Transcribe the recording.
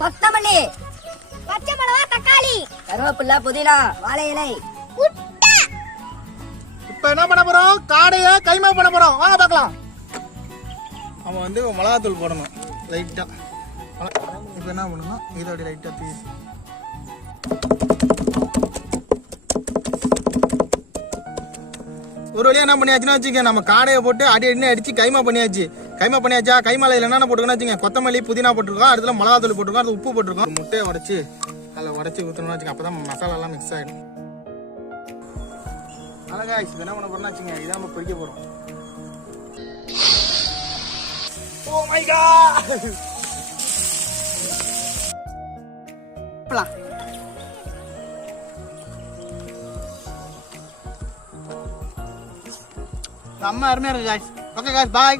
கொத்தமல்லி, பச்சை மிளகா, தக்காளி, கருவேப்பிலை, புதினா, வாழை இலை. இப்ப என்ன பண்ண போறோம்? காடைய கைமா பண்ண போறோம். வாங்க பார்க்கலாம். அவன் வந்து மிளகாத்தூள் போடணும் லைட்டா. இப்ப என்ன பண்ணணும்? இதை அப்படி லைட்டா தூ. ஒரு வழியா என்ன பண்ணியாச்சுன்னா வச்சுக்க, நம்ம காடையை போட்டு அடி அடி அடிச்சு கைமா பண்ணியாச்சு. கைமா பண்ணியாச்சா? கைமால என்னென்ன போட்டுக்கணும் வச்சுங்க, கொத்தமல்லி, புதினா போட்டிருக்கோம், அடுத்துல மிளகாத்தூள் போட்டிருக்கோம், அது உப்பு போட்டிருக்கோம். முட்டையை உடச்சு அதில் உடச்சி ஊற்றணும்னு வச்சுங்க, அப்பதான் மசாலா எல்லாம் மிக்ஸ் ஆகிடும். அழகா என்ன பண்ண போறோம்னா வச்சுங்க, இதான் நம்ம பொரிக்க போறோம். Oh my God! செம்ம அருமையா இருக்கு காய்ஸ். ஓகே காய்ஸ், பாய்.